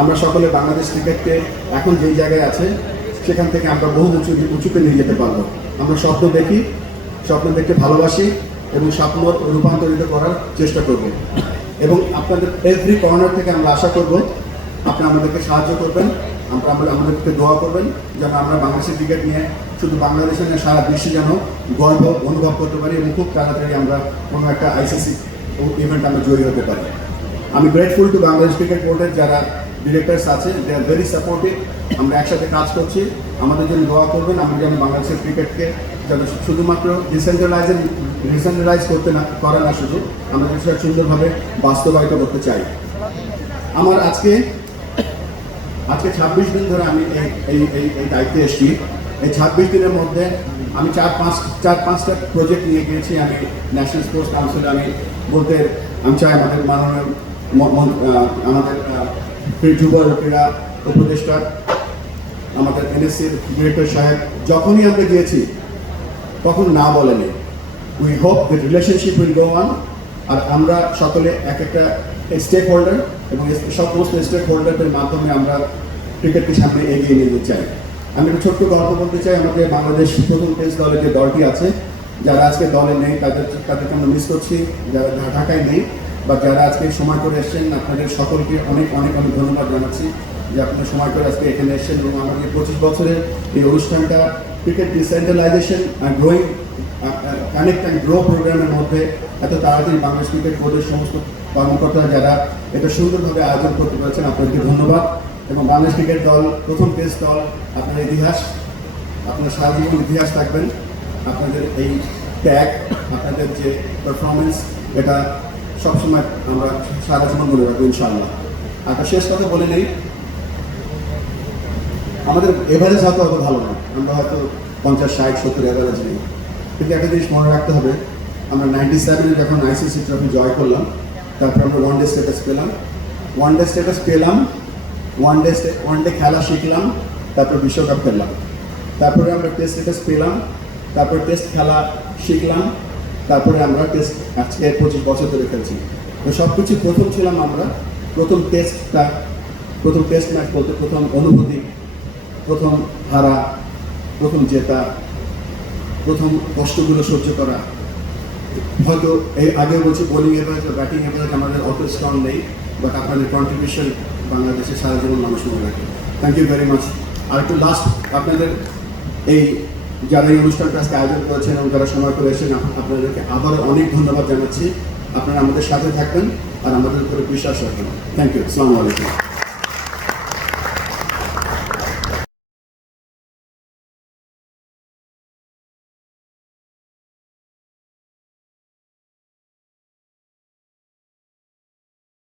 আমরা সকলে বাংলাদেশ ক্রিকেটকে এখন যেই জায়গায় আছে, সেখান থেকে আমরা বহু উঁচু উঁচুতে নিয়ে যেতে পারব। আমরা স্বপ্ন দেখি, স্বপ্ন দেখতে ভালোবাসি এবং স্বপ্ন রূপান্তরিত করার চেষ্টা করব। এবং আপনাদের এভরি কর্নার থেকে আমরা আশা করব, আপনি আমাদেরকে সাহায্য করবেন, আমরা আমরা আমাদেরকে দোয়া করবেন যেন আমরা বাংলাদেশের ক্রিকেট নিয়ে শুধু বাংলাদেশের না, সারা বিশ্বে যেন গর্ব অনুভব করতে পারি এবং খুব তাড়াতাড়ি আমরা কোনো একটা আইসিসি ইভেন্ট আমরা জয়ী হতে পারি। আমি গ্রেটফুল টু বাংলাদেশ ক্রিকেট বোর্ডের যারা ডিরেক্টরস আছে দে আর ভেরি সাপোর্টিভ আমরা একসাথে কাজ করছি, আমাদের জন্য দোয়া করবেন, আমরা যেন বাংলাদেশের ক্রিকেটকে যেন শুধুমাত্র ডিসেন্ট্রালাইজ ডিসেন্ট্রালাইজ করতে না করে না শুধু আমরা সেটা সুন্দরভাবে বাস্তবায়িত করতে চাই। আমার আজকে আজকে ছাব্বিশ দিন ধরে আমি এই এই এই দায়িত্বে এসেছি। এই ছাব্বিশ দিনের মধ্যে আমি চার পাঁচ, চার পাঁচটা প্রজেক্ট নিয়ে গিয়েছি, আমি ন্যাশনাল স্পোর্টস কাউন্সিলে আমি বলতে, আমি চাই আমাদের মাননীয় মন- আমাদের যুব ক্রীড়া উপদেষ্টা, আমাদের এনএসসির ডিরেক্টর সাহেব, যখনই আমরা গিয়েছি, তখন না বলেনি। We hope the relationship will go on আর আমরা সকলে এক একটা স্টেক হোল্ডার এবং সমস্ত স্টেক হোল্ডারদের মাধ্যমে আমরা ক্রিকেটকে সামনে এগিয়ে নিয়ে চাই। আমি একটা ছোট্ট গল্প বলতে চাই, আমাদের বাংলাদেশ প্রথম টেস্ট দলের যে দলটি আছে, যারা আজকে দলে নেই, তাদের, তাদেরকে আমরা মিস করছি, যারা ঢাকায় নেই বা যারা আজকে সময় করে এসেছেন, আপনাদের সকলকে অনেক অনেক অনেক ধন্যবাদ জানাচ্ছি যে আপনারা সময় করে আজকে এখানে এসেছেন এবং আমাদের পঁচিশ বছরের এই অনুষ্ঠানটা ক্রিকেট ডিসেন্ট্রালাইজেশন আর গ্রোয়িং কানেক্ট অ্যান্ড গ্রো প্রোগ্রামের মধ্যে এত তাড়াতাড়ি বাংলাদেশ ক্রিকেট বোর্ডের সমস্ত কর্মকর্তারা যারা এটা সুন্দরভাবে আয়োজন করতে পেরেছেন, আপনাদেরকে ধন্যবাদ। এবং বাংলাদেশ ক্রিকেট দল, প্রথম টেস্ট দল, আপনার ইতিহাস, আপনার সারা জীবন ইতিহাস থাকবেন। আপনাদের এই ট্যাগ আপনাদের যে পারফরমেন্স এটা সবসময় আমরা সারা জীবন মনে রাখব আর একটা শেষ কথা বলে নেই, আমাদের এভারেজ হয়তো অত ভালো না। আমরা হয়তো পঞ্চাশ, ষাট, সত্তর এভারেজ নেই। কিন্তু একটা জিনিস মনে রাখতে হবে, আমরা নাইনটি সেভেনে যখন আইসিসি ট্রফি জয় করলাম, তারপর আমরা ওয়ান ডে স্ট্যাটাস পেলাম। ওয়ান ডে স্ট্যাটাস পেলাম ওয়ান ডে ওয়ান ডে খেলা শিখলাম, তারপর বিশ্বকাপ খেললাম। তারপরে আমরা টেস্ট স্ট্যাটাস পেলাম, তারপর টেস্ট খেলা শিখলাম তারপরে আমরা টেস্ট আজকে পঁচিশ বছর ধরে খেলছি। তো সব কিছু প্রথম ছিলাম আমরা, প্রথম টেস্টটা প্রথম টেস্ট ম্যাচ বলতে প্রথম অনুভূতি, প্রথম হারা, প্রথম জেতা, প্রথম কষ্টগুলো সহ্য করা। হয়তো এই আগে বলছি বোলিং এভারেজ বা ব্যাটিং এভারেজ আমাদের অত স্ট্রং নেই বাট আপনাদের কন্ট্রিবিউশন বাংলাদেশের সারা জীবন মানুষ মনে রাখে। থ্যাংক ইউ ভেরি মাচ আর একটু লাস্ট আপনাদের এই যারা এই অনুষ্ঠানটা আজকে আয়োজন করেছেন এবং যারা সময় করে এসেছেন আপনাদেরকে আবারও অনেক ধন্যবাদ জানাচ্ছি। আপনারা আমাদের সাথে থাকবেন আর আমাদের উপরে বিশ্বাস রাখবেন। থ্যাংক ইউ আসসালামু আলাইকুম